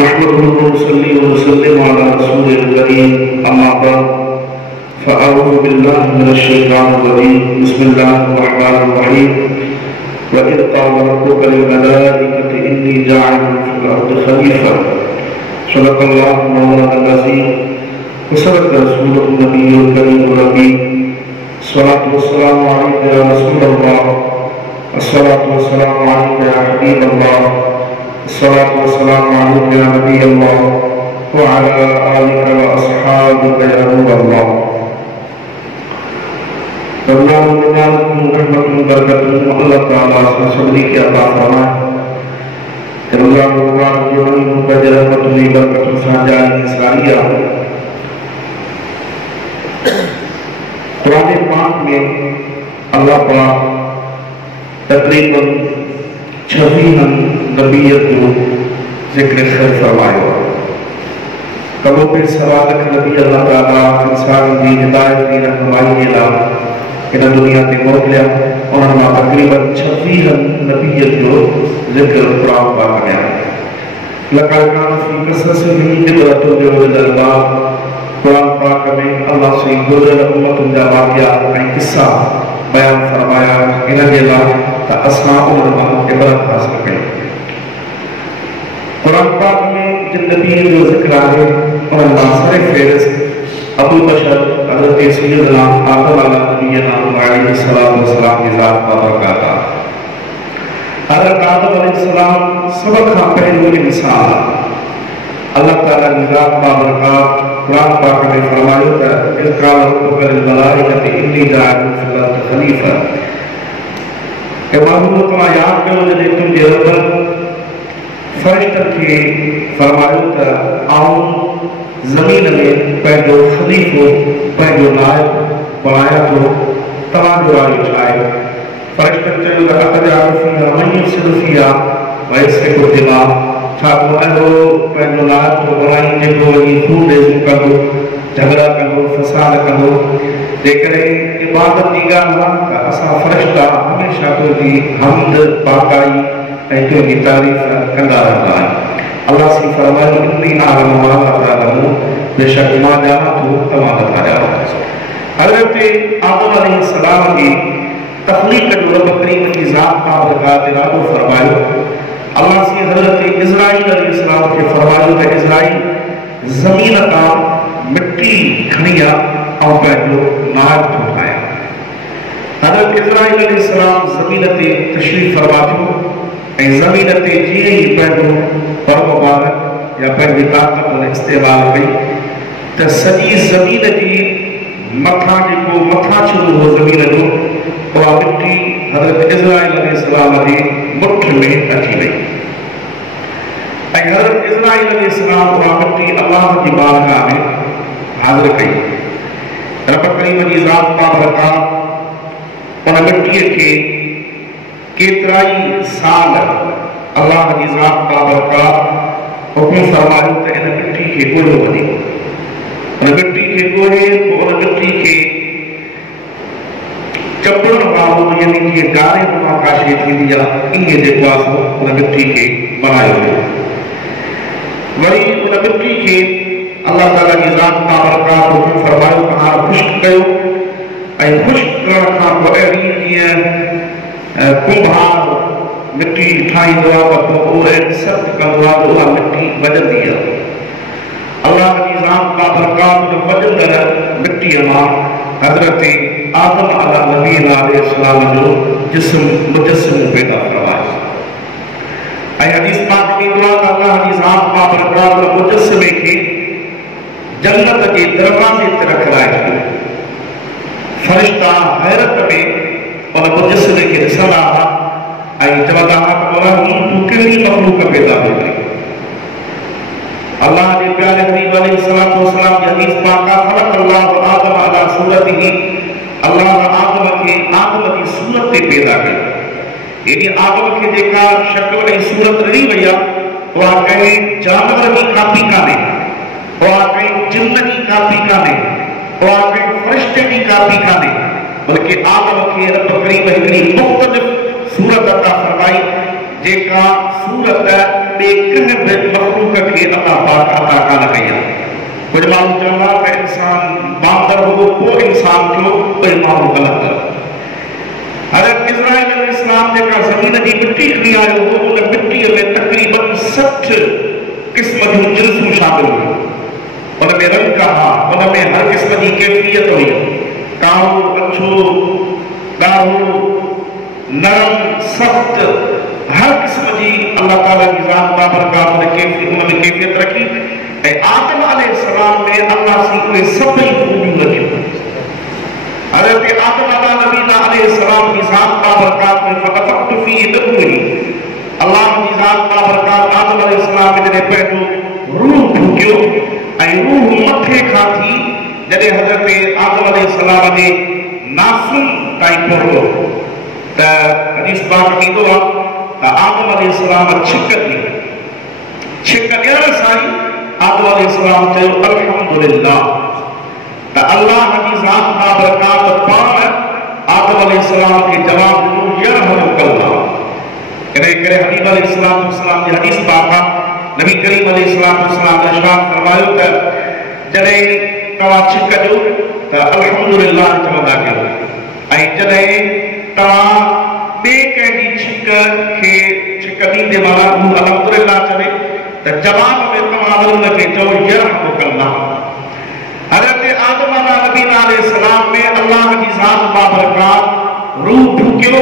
नहमदुहु व नसल्ली व नसल्लिमु अला रसूलिल करीम, अम्मा बाद, फ़अऊज़ु बिल्लाहि मिनश शैतानिर रजीम, बिस्मिल्लाहिर रहमानिर रहीम। व इज़ क़ाला रब्बुका लिल मलाइकति इन्नी जाइलुन फ़िल अर्दि ख़लीफ़ा, सदक़ल्लाहु मौलानाल अज़ीम व सदक़ रसूलुन नबिyyुल करीमुर रहीम। अस्सलातु वस्सलामु अलैका या रसूलल्लाह, अस्सलातु वस्सलामु अलैका या हबीबल्लाह, अस्सलातु वस्सलामु अलैका या नबियल्लाह व अला आलिका व अस्हाबिका या नूरल्लाह। अल्लाह ताला से सब्री की अता फरमाए। अल्लाह मुबारक जीवन का रहमतुल बरकतुल साजाई सारिया। कुरान पाक में अल्लाह पाक तकरीबन 26 नबीयत को जिक्र फरमायो। कबो पे सवा लख नबी अल्लाह ताला इंसान की हिदायत की रहनुमाई के ला इन दुनिया ते मोकलिया। उन्होंने तकरीबन 26 नबीयत जो जिक्र कुरान पाक में आया। लक़द कान फ़ी क़ससिहिम इबरतुन लिउलिल अलबाब। कुरान पाक में अल्लाह से गुज़िर उम्मतुन जा वाक़िया ऐं किस्सा बयान फरमाया इन जे लाइ त असां उन्हनि मां इबरत हासिल कयूं। कुरान पाक में जिन नबी जो ज़िक्र आहे उन्हनि मां सरफ़हरिस्त अबू बशर हज़रत सय्यदना आदम अलैहिस्सलाम की ज़ात बाबरकात। हज़रत आदम अलैहिस्सलाम सब खां पहिरियों इंसान अल्लाह ताला की ज़ात बाबरकात कुरान पाक में फरमायो त इज़ क़ाला रब्बुका लिल मलाइकति इन्नी जाइलुन फ़िल अर्दि ख़लीफ़ा। के मालूम तव्हां याद कयो जॾहिं तुंहिंजे रब फ़रिश्तनि खे फरमायो त आऊं ज़मीन में पंहिंजो ख़लीफ़ो पंहिंजो नाइब बणायां थो, तव्हांजो रायो छा आहे? फ़रिश्तनि चयो त अतजालु फ़ीहा मन युफ़्सिदु फ़ीहा व यसफ़िकु दिमा। छा तूं अहिड़ो पंहिंजो नाइब थो बणाई जेको वञी खून रेज़ू कंदो, झगड़ा कंदो, फसाद कंदो? जेकॾहिं इबादत जी ॻाल्हि आहे त असां फ़रिश्ता हमेशह तुंहिंजी हम्द पाकाई ऐं तुंहिंजी तारीफ़ कंदा रहंदा आहियूं। अल्लाह से फरमायो इन्नी अअलमु मा ला तअलमून, बेशक मां ॼाणां थो तव्हां नथा ॼाणो। हज़रत आदम अलैहिस्सलाम जी तख़लीक़ जो रब करीम की ज़ात बाबरकात इरादो फरमायो। अल्लाह से हज़रत इज़राइल अलैहिस्सलाम खे फरमायो त इज़राइल ज़मीन तां मिट्टी खणी आ ऐं पंहिंजो नाइब थो ठाहियां। हज़रत इज़राइल अलैहिस्सलाम ज़मीन ते तशरीफ़ फरमा थियो ऐं ज़मीन ते जीअं ई पंहिंजो परवार या पंहिंजी ताक़त इस्तेमालु कई त सॼी ज़मीन जी मथां जेको मथां हो ज़मीन जो उहा मिट्टी हज़रत इज़राइल अलैहिस्सलाम जी मुठ में अची वई ऐं हज़रत इज़राइल अलैहिस्सलाम उहा मिट्टी अल्लाह जी बारगाह में हाज़िर कई। रब करीम जी ज़ात बाबरकात उन मिट्टीअ खे केतिराई साल अल्लाह जी ज़ात बाबरकात हुकुम फरमायो त इन मिट्टी खे ॻोल्हियो वञे। उन मिट्टी खे ॻोल्हे पोइ उन मिट्टी खे चपड़ण वारो यानी जीअं गारे मां का शइ थींदी आहे ईअं जेको आहे सो उन मिट्टी खे बनायो वियो। वरी उन मिट्टी खे अल्लाह ताला जी ज़ात बाबरकात हुकुम फरमायो त हाणे ख़ुश्क कयो ऐं ख़ुश्क करण खां पोइ अहिड़ी जीअं कुंभार मिट्टी ठाहींदो आहे त पोइ उहो अहिड़ी सख़्त कंदो आहे त उहा मिट्टी वॼंदी आहे। अल्लाह जी ज़ात बाबरकात वॼंदड़ मिट्टीअ मां हज़रत आदम अलैहिस्सलाम जो जिस्म मुजस्सम पैदा फरमायो। ऐं हदीस पाक में ईंदो आहे त अल्लाह जी ज़ात बाबरकात मुजस्समे खे जन्नत जे दरवाज़े ते रखराए छॾियो। फ़रिश्ता हैरत में उन मुजस्समे खे ॾिसंदा हुआ ऐं चवंदा हुआ त मौला तूं कहिड़ी मख़लूक़ पैदा कई? अल्लाह जे प्यारे हबीब अलैहिस्सलातु वस्सलाम जी हदीस पाक आहे ख़लक़ल्लाहु आदम अला सूरतिही। अल्लाह आदम खे आदम जी सूरत ते पैदा कयो। यानी आदम खे जेका शक्ल ऐं सूरत ॾिनी वई आहे उहा कंहिं जानवर जी कापी कान्हे, उहा कंहिं जिन जी कापी कान्हे, उहा कंहिं फ़रिश्ते जी कापी कान्हे, बल्कि आदम खे रब करीम हिकिड़ी मुख़्तलिफ़ सूरत अता फरमाई जेका सूरत बे कंहिं मखलूक खे अता पाक अता कान कई आहे। कुछ माण्हू चवंदा त इंसान बांदर हो पोइ इंसान थियो, उहे माण्हू ग़लति। हज़रत इस्राईल अलैहिस्सलाम जेका ज़मीन जी मिट्टी खणी आयो हो, उन मिट्टीअ में तक़रीबन 60 क़िस्म जूं जिन्सूं शामिल हुयूं। उन में रंग हा, उन में हर क़िस्म जी कैफ़ियत हुई, कारो, अछो, ॻाढ़ो, नरम, सख़्त, हर क़िस्म जी अल्लाह ताला जी ज़ात बाबरकात उन में कैफ़ियत रखी। ऐं आदम अलैहिस्सलाम में अल्लाह सी उहे सभई खूबियूं रखियूं। हज़रत आदम अलैहिस्सलाम की ज़ात बाबरकात में फ़नफ़ख़्तु फ़ीहि मिन रूही, अल्लाह जी ज़ात बाबरकात आदम अलैहिस्सलाम में जॾहिं पंहिंजो रूह फूकियो ऐं रूह मथे खां थी जॾहिं हज़रत आदम अलैहिस्सलाम जे नासुन ताईं पहुतो त हदीस पाक ईंदो आहे त आदम अलैहिस्सलाम छिक ॾी, छिक ॾियण सां ई आदम अलैहिस्सलाम चयो अल्हम्दुलिल्लाह, त अल्लाह जी ज़ात बाबरकात पाण आदम अलैहिस्सलाम खे जवाब ॾिनो यरहमुकल्लाह। इन करे हबीब अलैहिस्सलाम जी हदीस पाक आहे, नबी करीम अलैहिस्सलाम ने इरशाद फरमायो त जॾहिं तव्हां छिक ॾियो त अल्हम्दुलिल्लाह चवंदा कयो, ऐं जॾहिं तव्हां ॿिए कंहिंजी छिक ॾींदे महिल हू अल्हम्दुलिल्लाह चवे त जवाब में तव्हां हुनखे चओ यरहमुकल्लाह। हज़रत आदम अलैहिस्सलाम में अल्लाह जी ज़ात बाबरकात रूह फूकियो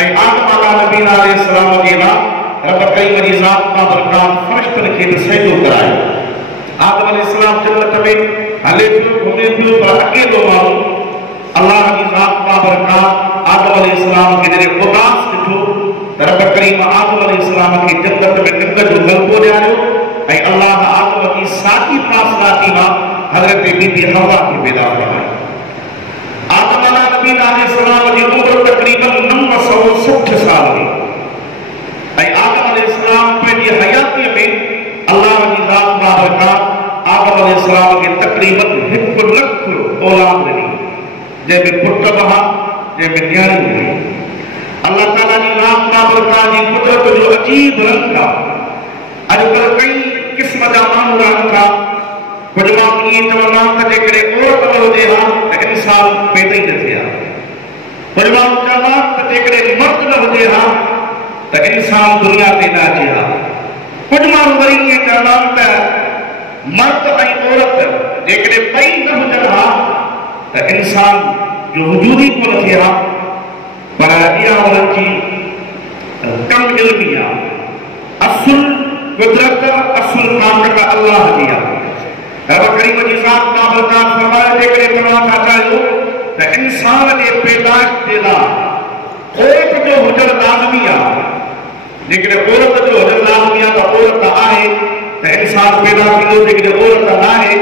ऐं आदम अलैहिस्सलाम जे लाइ रब करीम जी ज़ात बाबरकात फ़रिश्तनि खे बि सजदो करायो। आदम अलैहिस्सलाम जन्नत में हले पियो, घुमे पियो, पर अकेलो माण्हू अल्लाह जी ज़ात बाबरकात आदम अलैहिस्सलाम खे जॾहिं उदास ॾिठो त रब करीम आदम अलैहिस्सलाम खे जन्नत में निंड जो ग़लबो ॾियारियो ऐं अल्लाह आदम जी साॻी पासराती मां हज़रत बीबी हवा खे पैदा फरमायो। आदम अलैहिस्सलाम जी उम्र तक़रीबन 960 साल हुई ऐं आदम अलैहिस्सलाम पंहिंजी हयातीअ में अल्लाह जी ज़ात बाबरकात आदम अलैहिस्सलाम खे तक़रीबन 1 लख औलाद ॾिनी, जंहिंमें पुट बि हुआ, जंहिंमें न्याणी हुई। अल्लाह ताला जी ज़ात बाबरकात जी कुदरत जो अजीब रंग आहे। अॼुकल्ह कई क़िस्म जा माण्हू रहनि था। कुछ माण्हू ईअं चवंदा त जेकॾहिं औरत न हुजे हा त इंसान पैदा ई न थिए हा। कुछ माण्हू चवंदा त जेकॾहिं मर्द न हुजे हा त इंसान दुनिया ते न अचे हा। कुछ माण्हू वरी ईअं चवंदा त मर्द ऐं औरत जेकॾहिं ॿई न हुजनि हा त इंसान जो वजूद ई कोन थिए हा। पर इहा उन्हनि जी कम इल्मी आहे। असुल कुदरत, असुल ताक़त अल्लाह जी आहे। रब करीम जी ज़ात बाबरकात फरमायो जेकॾहिं तव्हां था चाहियो त इंसान जे पैदाइश जे लाइ औरत जो हुजणु लाज़मी आहे। जेकॾहिं औरत जो हुजणु लाज़मी आहे त औरत आहे त इंसान पैदा थींदो, जेकॾहिं औरत न आहे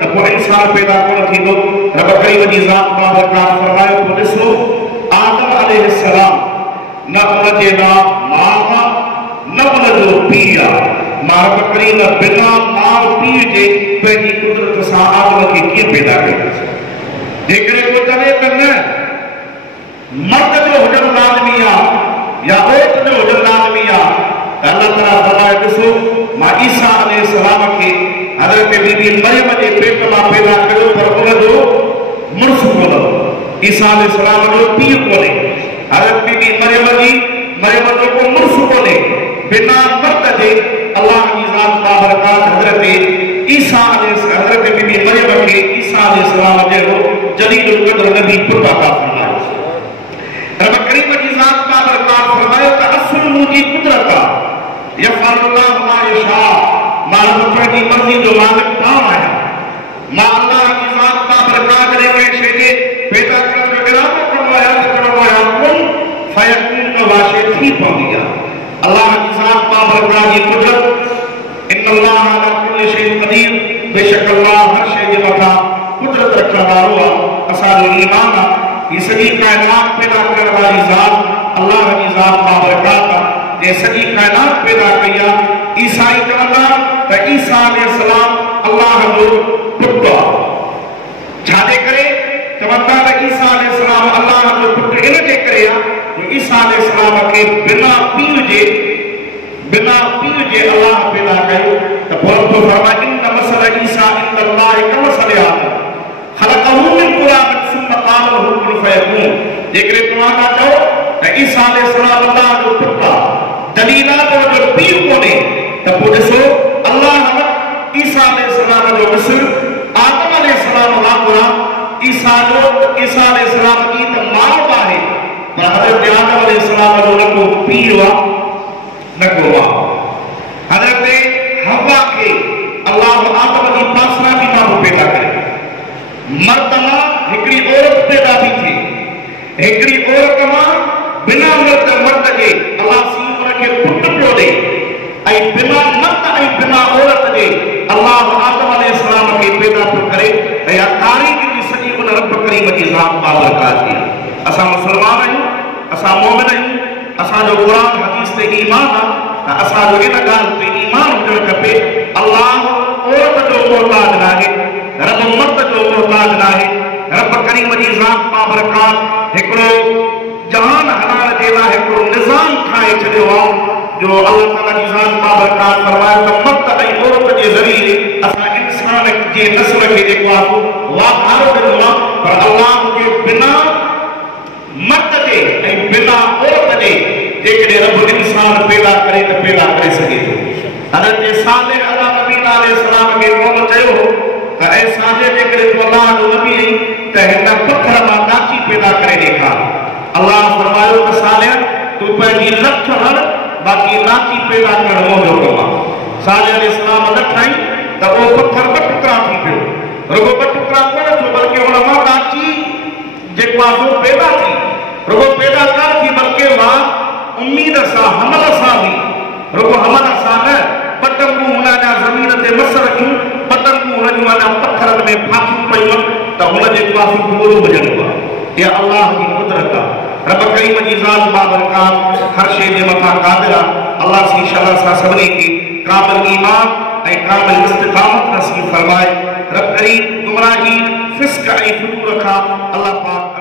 त पोइ इंसान पैदा कोन थींदो। रब करीम जी ज़ात बाबरकात फरमायो पोइ ॾिसो आदम अलैहिस्सलाम न उनजे लाइ मां न उनजो पीउ आहे। मां रब करीम बिना माउ पीउ जे पंहिंजी कुदरत सां आदम खे कीअं पैदा कयो। जेकॾहिं को चवे त न मर्द जो हुजणु लाज़मी आहे या औरत जो हुजणु लाज़मी आहे त अल्लाह ताला फरमाए ॾिसो मां ईसा अलैहिस्सलाम खे हज़रत बीबी मरियम जे पेट मां पैदा कयो, पर उनजो मुड़ुसु कोन हो। ईसा अलैहिस्सलाम जो पीउ कोन्हे। हज़रत बीबी मरियम जो को मुड़ुसु कोन्हे। बिना मर्द जे अल्लाह जी ज़ात बाबरकात हज़रत ईसा हज़रत बीबी मरियम खे ईसा अलैहिस्सलाम जहिड़ो जलीलुल क़द्र नबी पुटु अता फरमायो। रब करीम जी ज़ात बाबरकात फरमायो त असुल मुंहिंजी कुदरत आहे। यफ़अलुल्लाहु मा यशा, मां रब पंहिंजी मर्ज़ी जो मालिक पाण आहियां। मां अल्लाह जी ज़ात बाबरकात जे कंहिं शइ खे पैदा करण जो इरादो कंदो आहियां त चवंदो आहियां कुन फयकून, त उहा शइ थी पवंदी आहे। अल्लाह जी ज़ात बाबरकात जी कुदरत इन्नल्लाह अला कुल्लि शैइन क़दीर, बेशक अल्लाह हर शइ जे मथां कुदरत रखण वारो आहे। असांजो ईमान आहे ही सॼी काइनात पैदा करण वारी ज़ात अल्लाह जी ज़ात बाबरकात आहे, जे सॼी काइनात पैदा कई आहे। ईसाई चवंदा त ईसा अलैहिस्सलाम अल्लाह जो पुटु आहे। छाजे करे चवंदा त ईसा अलैहिस्सलाम अल्लाह जो पुटु इन जे करे आहे जो ईसा अलैहिस्सलाम खे बिना पीउ के अल्लाह पैदा कयो त पोइ तो फरमाए इन मसल ईसा इंदल्लाह कमसल आदम खलक़हु मिन तुराब सुम्मा क़ाल लहु कुन फयकून। जेकरे तव्हां था चओ त ईसा अलैहिस्सलाम अल्लाह जो पुटु आहे, दलील आहे त जो पीउ कोन्हे, त पोइ ॾिसो अल्लाह ईसा अलैहिस्सलाम जो मिस्र आदम अलैहिस्सलाम वांगुरु ईसा अलैहिस्सलाम जी त माउ आहे, पर हज़रत आदम अलैहिस्सलाम जो न को पीउ आहे न को माउ। हज़रत हवा के अल्लाह आदम जी पासरा जी मां पैदा करे, मर्द मां हिकड़ी औरत पैदा थी थिए, हिकड़ी औरत मां बिना मर्द जे अल्लाह सी उनखे पुटु पियो ॾे, ऐं बिना मर्द ऐं बिना औरत जे अल्लाह आदम अलैहिस्सलाम खे पैदा पियो करे। ऐं तारीख़ जी सॼी उन रब करीम जी ज़ात बाबरकात थी। असां मुस्लमान आहियूं, असां मोमिन आहियूं, असांजो क़ुरान हदीस ते ईमान आहे, असांजो इन ॻाल्हि ते ईमान हुजणु खपे अल्लाह औरत जो मोहताज नाहे, रब मर्द जो मोहताज नाहे। रब करीम जी ज़ात बाबरकात हिकिड़ो जहान हलाइण जे लाइ हिकिड़ो निज़ाम ठाहे छॾियो आहे, जो अल्लाह ताला जी ज़ात बाबरकात फरमाए त मर्द ऐं औरत जे ज़रिए असां इंसान जे नस्ल खे जेको आहे वाधारो ॾिनो आहे, पर अल्लाह जे बिना मर्द जे ऐं बिना औरत जे जेकॾहिं रब इंसान पैदा करे त पैदा करे सघे थो। हज़रत सालेह अला नबी अलैहिस्सलाम खे क़ौम चयो त ऐं साजे जेकॾहिं तूं अल्लाह जो नबी आहीं त हिन पथर मां नाची पैदा करे ॾेखार। अल्लाह फरमायो त सालेह तूं पंहिंजी लठ हण, बाक़ी नाची पैदा करण मुंहिंजो कमु आहे। सालेह अलैहिस्सलाम लठ हई त उहो पथर ॿ टुकड़ा थी पियो, रुगो ॿ टुकड़ा कोन थियो बल्कि हुन मां नाची जेको आहे पैदा थी, रुगो पैदा कोन थी बल्कि मां उम्मीद सां हमल सां बि, रुगो हमल सां न, ॿ टंगूं हुन जा ज़मीन ते मस रखियूं, ॿ टंगूं हुन जूं अञा पथरनि में फाथियूं पयूं त हुन जेको आहे पूरो हुजणो आहे। इहा अल्लाह जी कुदरत आहे। रब करीम जी ज़ात बाबरकात हर शइ जे मथां क़ादिर आहे। अल्लाह सी शरह सां सभिनी खे कामिल ईमान ऐं कामिल इस्तिक़ामत नसीब फरमाए। रब करीम गुमराही, फिस्क ऐं फुजूर खां अल्लाह पाक